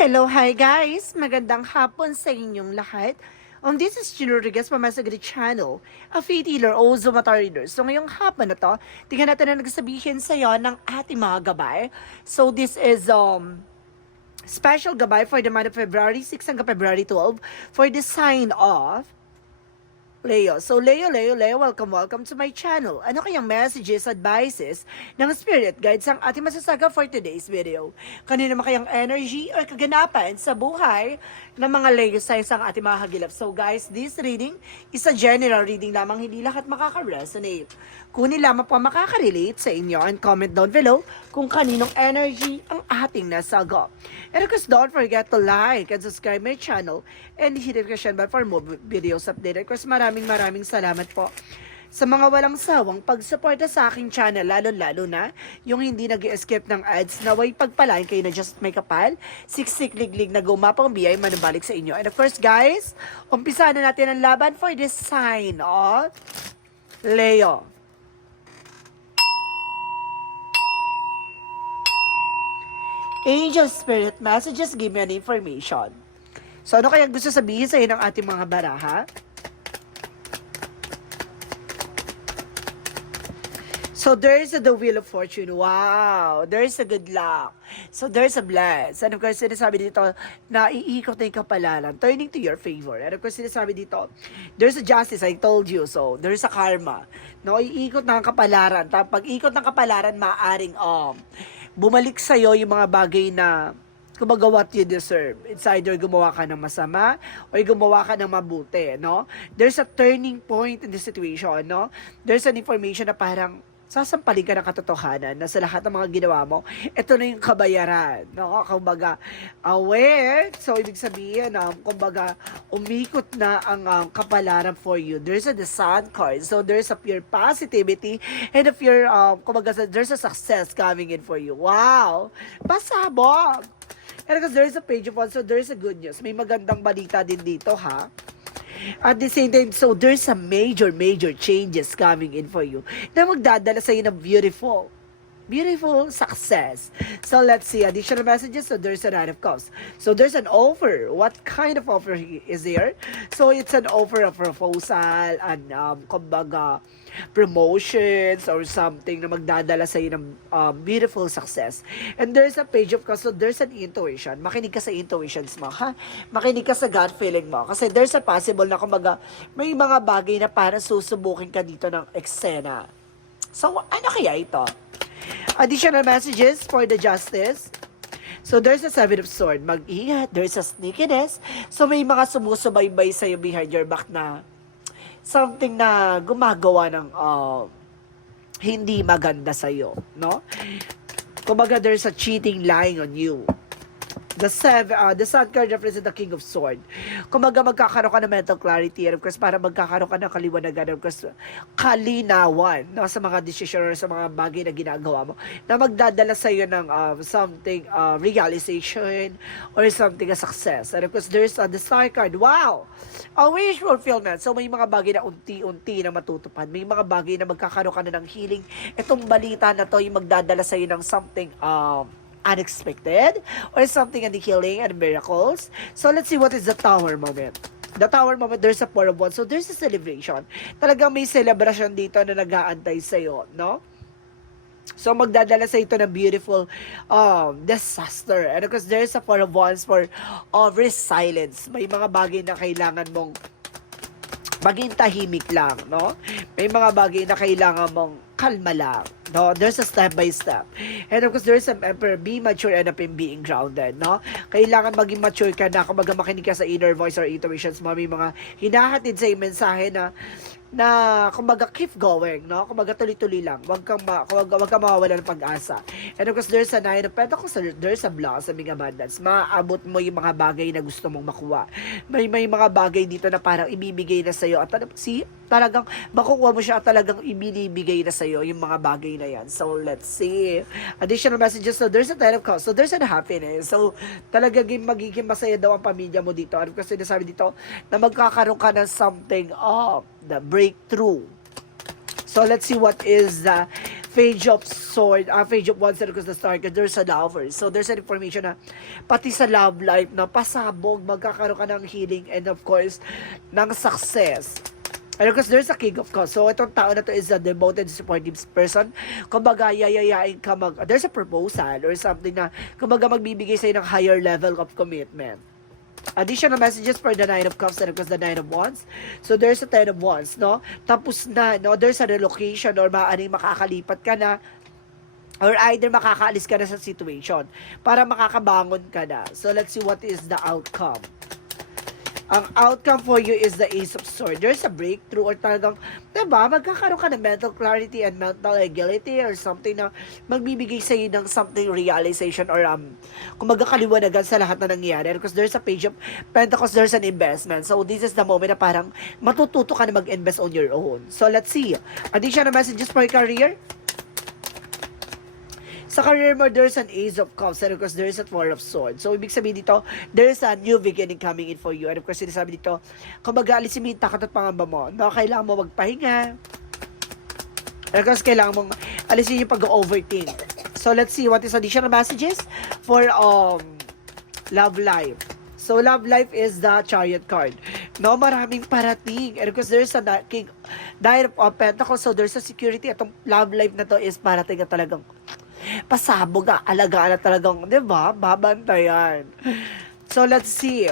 Hello, hi guys! Magandang hapon sa inyong lahat. This is Gino Rodriguez from my Sagri channel, a faith healer o Zumata reader. So ngayong hapon na to, tingnan natin na nagsabihin sa iyo ng ating mga gabay. So this is special gabay for the month of February 6 hanggang February 12 for the sign of Leo. So, Leo, welcome to my channel. Ano kayang messages, advices ng spirit guides ang ating masasaga for today's video? Kanina naman kayang energy or kaganapan sa buhay ng mga Leo signs ang ating mahagilap. So, guys, this reading is a general reading lamang, hindi lahat makaka-resonate. Kunin lamang po makaka-relate sa inyo and comment down below kung kaninong energy ang ating nasagot. And of course, don't forget to like and subscribe my channel and hit the notification bell for more videos updated. Of course, maraming salamat po sa mga walang sawang pagsuporta sa aking channel, lalo na yung hindi nag-escape ng ads, naway pagpalain kayo na just may kapal, siksik liglig na gumapang biyay manubalik sa inyo. And of course, guys, umpisa na natin ang laban for this sign of Leo. Angel Spirit Messages, give me an information. So, ano kaya gusto sabihin sa ng ating mga baraha? So, there's the Wheel of Fortune. Wow! There's a good luck. So, there's a bless. And of course, sinasabi dito na iikot na yung kapalaran, turning to your favor. And of course, sinasabi dito, there's a justice, I told you. So, there's a karma. No, iikot na ang kapalaran. Pag ikot ng kapalaran, maaring bumalik sa'yo yung mga bagay na kumbaga what you deserve. It's either gumawa ka ng masama or gumawa ka ng mabuti, no? There's a turning point in the situation, no? There's an information na parang sasampalin ka ng katotohanan na sa lahat ng mga ginawa mo, ito na yung kabayaran, no? Kumbaga, aware, so ibig sabihin, kumbaga, umikot na ang kapalaran for you. There's a the sun card, so there's a pure positivity, and if you're, kumbaga, there's a success coming in for you. Wow! Pasabog! And because there's a page of one, so there's a good news. May magandang balita din dito, ha? At the same time, so there's some major changes coming in for you na magdadala sa iyo ng beautiful success. So let's see additional messages. So there's a Nine of Cups. So there's an offer. What kind of offer is there? So it's an offer of proposal and kumbaga promotions or something na magdadala sa iyo ng beautiful success. And there's a Page of Cups. So there's an intuition. Makinig ka sa intuitions mo, ha? Makinig ka sa gut feeling mo. Kasi there's a possible na kumbaga may mga bagay na para susubukin ka dito ng eksena. So ano kaya ito? Additional messages for the justice. So, there's a Seven of Swords. Mag-ingat. There's a sneakiness. So, may mga sumusubaybay sa'yo behind your back na something na gumagawa ng hindi maganda sa'yo. No? Kumbaga, there's a cheating lying on you. The sun card represents the King of Swords. Kumbaga magkakaroon ka ng mental clarity, and of course, para magkakaroon ka ng kaliwanagan, of course, kalinawan, no, sa mga decision or sa mga bagay na ginagawa mo, na magdadala sa iyo ng something, realization, or something, a success. And of course, there's the Star card. Wow! A wish fulfillment. So, may mga bagay na unti-unti na matutupad. May mga bagay na magkakaroon ka na ng healing. Itong balita na to, yung magdadala sa iyo ng something, unexpected or something in the healing and miracles. So let's see what is the Tower moment. The Tower moment, there's a Four of Wands. So there's a celebration. Talagang may celebration dito na nag-aantay sa'yo, no? So magdadala sa ito ng beautiful disaster. And of course, there's a Four of Wands for resilience. May mga bagay na kailangan mong maging tahimik lang, no? May mga bagay na kailangan mong kalma lang. No, there's a step by step. And of course, there's some emperor, be mature and up in being grounded, no? Kailangan maging mature ka na, kung makinig ka sa inner voice or intuitions mo, may mga hinahatid sa mensahe na kumbaga keep going, no? Kumbaga tuloy-tuloy lang. Huwag kang mawawala ng pag-asa. And of course, there's a Nine of Pentacles, there's a blossoming abundance. Maaabot mo yung mga bagay na gusto mong makuha. May mga bagay dito na parang ibibigay na sa'yo. At talagang makukuha mo siya at talagang ibinibigay na sa'yo yung mga bagay na yan. So, let's see. Additional messages. So, there's a Ten of Cups. So, there's a happiness. So, talagang magiging masaya daw ang pamilya mo dito. Ano kasi sinasabi dito na magkakaroon ka ng something the breakthrough. So let's see what is the Page of Sword, Page of Wands, and the Star card. There's a lover. So there's an information na pati sa love life na pasabog, magkakaroon ka ng healing and of course, ng success. And of course, there's a King of Cups. So itong tao na to is a devoted, supportive person. Kumbaga, yayayain ka there's a proposal or something na, kumbaga, magbibigay sa'yo ng higher level of commitment. Additional messages for the Nine of Cups and of course the Nine of Wands. So there's a Ten of Wands, no? Tapos na, no? There's a relocation or maaaring makakalipat ka na or either makakaalis ka na sa situation para makakabangon ka na. So let's see what is the outcome. Ang outcome for you is the Ace of Swords. There's a breakthrough or talagang, diba, magkakaroon ka ng mental clarity and mental agility or something na magbibigay sa'yo ng something realization or kung magkakaliwanagan sa lahat na nangyayari. Because there's a Page of Pentacles, there's an investment. So this is the moment na parang matututo ka na mag-invest on your own. So let's see. Additional messages for your career. Sa career mo, there's an Ace of Cups and of course, there's a Four of Swords. So, ibig sabihin dito, there's a new beginning coming in for you. And of course, sinasabi dito, kung mag-aalisin mo yung takot at pangamba mo, no, kailangan mo magpahinga. And of course, kailangan mong alisin yung pag-overthink. So, let's see what is additional messages for love life. So, love life is the Chariot card. No, maraming parating. And of course, there's a Knight of Pentacles. So, there's a security. Itong love life na to is parating na talagang pasabog, alagaan na talagang, di ba? Babantayan. So, let's see.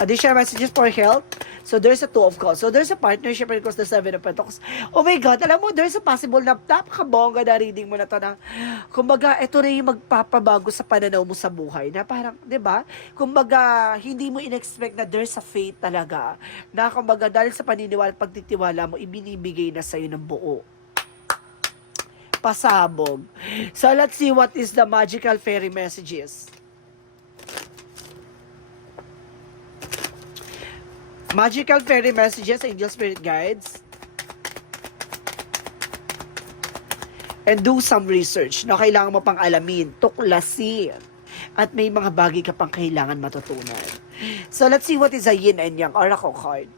Additional messages for health. So, there's a Two of Cups. So, there's a partnership and of course, the Seven of Pentacles. Oh my God, alam mo, there's a possible na napakabongga na reading mo na to na, kumbaga, ito na yung magpapabago sa pananaw mo sa buhay. Na parang, di ba? Kumbaga, hindi mo in-expect na there's a fate talaga. Na kumbaga, dahil sa paniniwala, pagtitiwala mo, ibinibigay na sa'yo ng buo. Pasabog. So, let's see what is the magical fairy messages. Magical fairy messages, angel spirit guides. And do some research na kailangan mo pang alamin, tuklasin. At may mga bagay ka pang kailangan matutunan. So, let's see what is a yin and yang oracle card.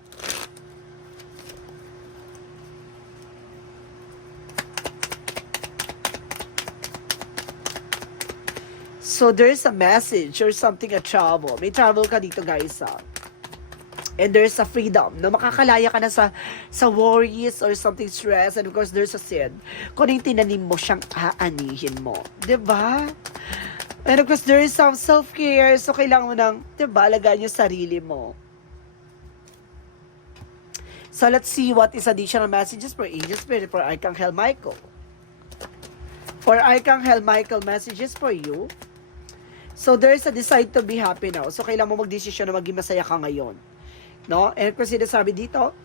So, there's a message or something, a travel. May travel ka dito, guys, And there's a freedom, no? Makakalaya ka na sa worries or something stress. And of course, there's a sin. Kung yung tinanim mo, siyang aanihin mo. Diba? And of course, there is some self-care. So, kailangan mo ng, diba, alagaan yung sarili mo. So, let's see what is additional messages for Angel Spirit, for Archangel Michael. For Archangel Michael, messages for you. So, there is a decide to be happy now. So, kailangan mo mag-desisyon na maging masaya ka ngayon. No? And kung sinasabi dito,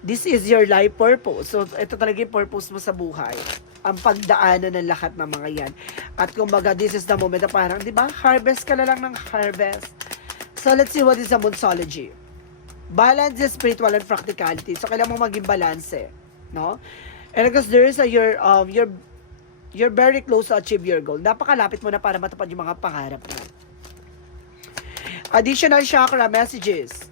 this is your life purpose. So, ito talaga yung purpose mo sa buhay. Ang pagdaanan ng lahat ng mga yan. At kumbaga, this is the moment na parang, di ba, harvest ka na lang ng harvest. So, let's see what is the Monsology. Balance is spiritual and practicality. So, kailangan mo maging balance, no? And because there is a, you're very close to achieve your goal. Napakalapit mo na para matupad yung mga pangarap mo. Additional chakra messages.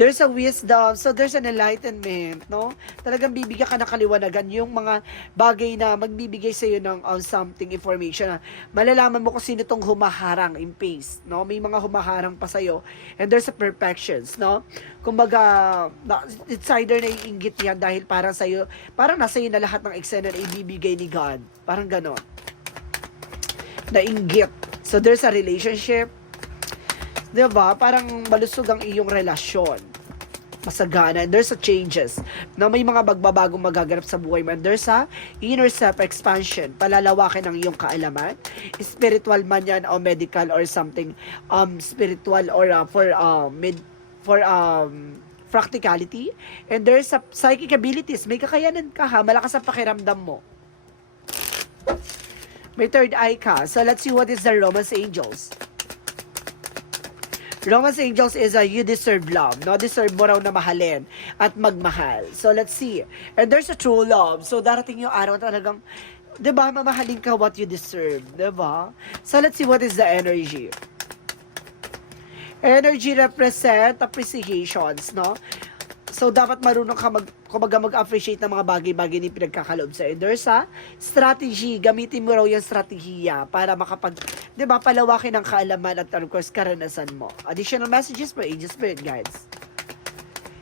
There's a wisdom. So, there's an enlightenment, no? Talagang bibigyan ka na kaliwanagan yung mga bagay na magbibigay sa'yo ng something information na malalaman mo kung sino tong humaharang in pace, no? May mga humaharang pa sa'yo. And there's a perfections, no? Kumbaga, it's either naiinggit yan dahil parang sa'yo, parang nasa iyo na lahat ng eksena na ibibigay ni God. Parang ganon. Nainggit. So, there's a relationship. Diba? Parang malusog ang iyong relasyon. Masagana. And there's a changes. Na may mga magbabagong magaganap sa buhay mo. And there's a inner self-expansion. Palalawakin ang iyong kaalaman. Spiritual man yan o medical or something. Spiritual or for practicality. And there's a psychic abilities. May kakayanan ka ha. Malakas ang pakiramdam mo. May third eye ka. So let's see what is the Romance Angels. Romance Angels is you deserve love, no? Deserve mo raw na mahalin at magmahal. So, let's see. And there's a true love. So, darating yung araw talagang, di ba, mamahalin ka what you deserve, di ba? So, let's see what is the energy. Energy represent appreciations, no? So, dapat marunong ka kumbaga mag-appreciate ng mga bagay-bagay na pinagkakaloob sa'yo. There's a strategy. Gamitin mo raw yung strategiya para makapag, di ba, palawakin ang kaalaman at of course, karanasan mo. Additional messages for Angel Spirit Guides.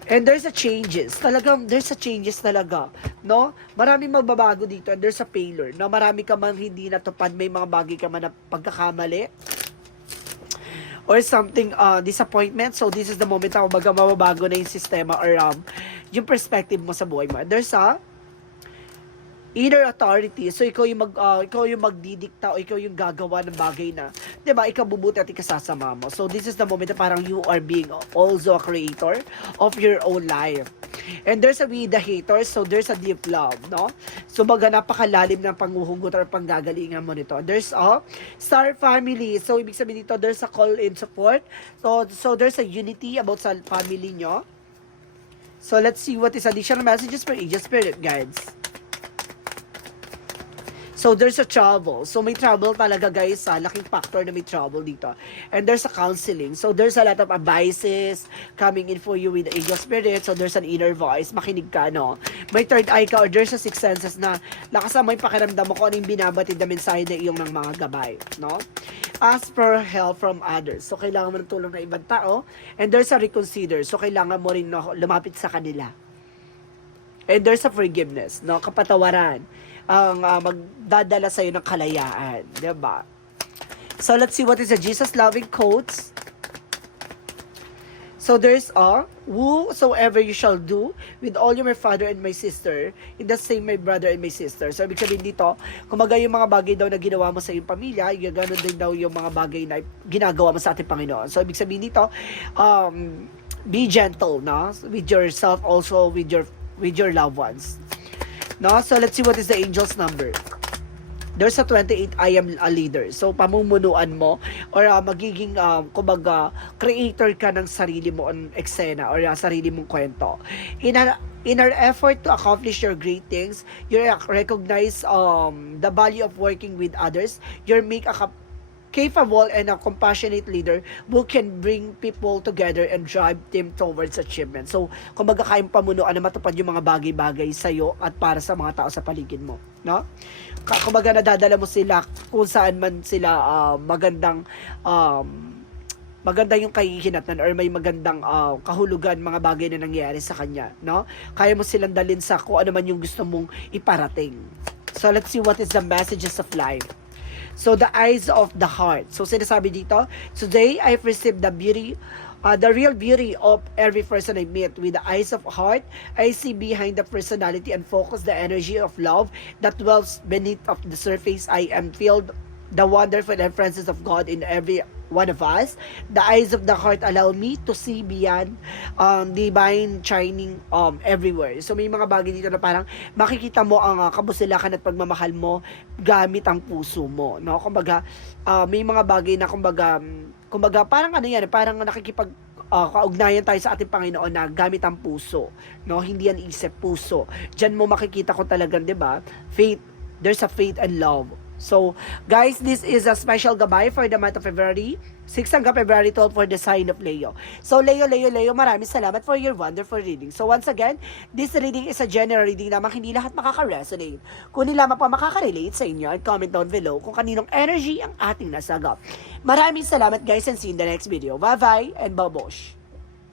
And there's a changes. Talagang, there's a changes talaga. No? Maraming magbabago dito and there's a failure. No? Marami ka man hindi natupad, may mga bagay ka man na pagkakamali or something disappointment. So this is the moment na kumbaga mababago na yung sistema or yung perspective mo sa buhay mo. There's a inner authority. So ikaw yung magdidikta o ikaw yung gagawa ng bagay na, 'di ba? Ikaw bubuti at ikasasama mo. So this is the moment na parang you are being also a creator of your own life. And there's a with the haters, so there's a deep love, no? So baga napakalalim ng panghuhugot or panggagalingan mo nito. There's a star family. So ibig sabihin dito, there's a call in support. So there's a unity about sa family nyo. So let's see what is additional messages for Angel Spirit Guides. So, there's a trouble. So, may trouble talaga, guys. Laking factor na may trouble dito. And there's a counseling. So, there's a lot of advices coming in for you with the Angel Spirit. So, there's an inner voice. Makinig ka, no? May third eye ka or there's a sixth senses na lakasan mo yung pakiramdam mo kung ano yung binabatid na mensahe na iyong ng mga gabay, no? Ask for help from others. So, kailangan mo ng tulong ng ibang tao. And there's a reconsider. So, kailangan mo rin lumapit sa kanila. And there's a forgiveness, no? Kapatawaran ang magdadala sa'yo ng kalayaan. Diba? So, let's see what is the Jesus loving quotes. So, there's a, whosoever you shall do with all your father and my sister, in the same my brother and my sister. So, ibig sabihin dito, kumaga yung mga bagay daw na ginawa mo sa iyong pamilya, yung gano'n din daw yung mga bagay na ginagawa mo sa ating Panginoon. So, ibig sabihin dito, be gentle, no? With yourself, also with your loved ones. No? So, let's see what is the angel's number. There's a 28, I am a leader. So, pamumunuan mo or magiging, kumbaga, creator ka ng sarili mo on eksena or sarili mong kwento. In our effort to accomplish your great things, you recognize the value of working with others. You make a capable and a compassionate leader who can bring people together and drive them towards achievement. So, kumbaga kayang pamunuan na matupad yung mga bagay-bagay sa'yo at para sa mga tao sa paligid mo. No? Kumbaga nadadala mo sila kung saan man sila maganda yung kahihinatnan or may magandang kahulugan, mga bagay na nangyayari sa kanya. No? Kaya mo silang dalhin sa kung ano man yung gusto mong iparating. So, let's see what is the messages of life. So, the eyes of the heart. So, sinasabi dito, today, I've received the beauty, the real beauty of every person I meet. With the eyes of heart, I see behind the personality and focus the energy of love that dwells beneath of the surface. I am filled the wonderful influences of God in every one of us. The eyes of the heart allow me to see beyond divine shining everywhere. So may mga bagay dito na parang makikita mo ang kabusilakan at pagmamahal mo gamit ang puso mo, no? Kumbaga may mga bagay na kumbaga parang ano yan, parang nakikipag kaugnayan tayo sa ating Panginoon na gamit ang puso, no? Hindi yan isip, puso. Diyan mo makikita ko talagang, 'di ba? Faith, there's a faith and love. So, guys, this is a special gabay for the month of February 6 hanggang February 12 for the sign of Leo. So, Leo, maraming salamat for your wonderful reading. So, once again, this reading is a general reading lamang, hindi lahat makaka-resonate. Kung lamang pa makaka-relate sa inyo, and comment down below kung kaninong energy ang ating nasagap. Maraming salamat, guys, and see you in the next video. Bye-bye and babosh!